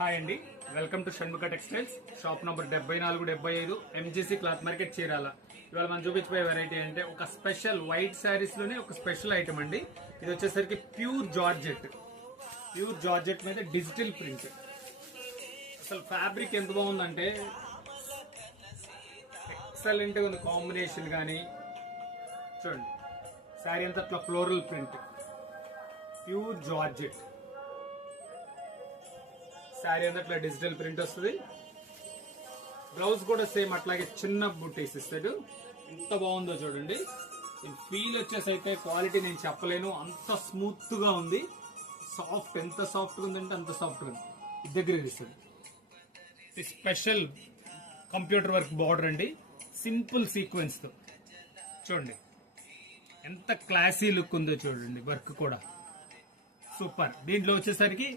Hi అండి, welcome to Shanmukha textiles. Shop number 74-75 MGC cloth market Chirala. ఇవాళ మనం చూపించబోయే వెరైటీ అంటే ఒక స్పెషల్ వైట్ శారీస్ లోనే ఒక స్పెషల్ ఐటమ్ అండి. ఇది వచ్చేసరికి ప్యూర్ జార్జెట్ మీద డిజిటల్ ప్రింట్. అసలు ఫ్యాబ్రిక్ ఎంత బాగుందంటే ఎక్సలెంట్ గా ఉంది. కాంబినేషన్ కానీ చూడండి, శారీ అంతా అట్లా floral print, pure georgette sari అంతా అట్లా డిజిటల్ ప్రింట్ వస్తుంది. బ్లౌజ్ కూడా సేమ్ అట్లాగే చిన్న బుట్టేసి ఇస్తాడు. ఎంత బాగుందో చూడండి. ఫీల్ వచ్చేసి అయితే క్వాలిటీ నేను చెప్పలేను, అంత స్మూత్ గా ఉంది. సాఫ్ట్, ఎంత సాఫ్ట్ ఉందంటే అంత సాఫ్ట్ ఉంది. ఇది దగ్గర ఇస్తుంది. స్పెషల్ కంప్యూటర్ వర్క్ బార్డర్ అండి, సింపుల్ సీక్వెన్స్ తో చూడండి ఎంత క్లాసీ లుక్ ఉందో చూడండి. వర్క్ కూడా సూపర్. దీంట్లో వచ్చేసరికి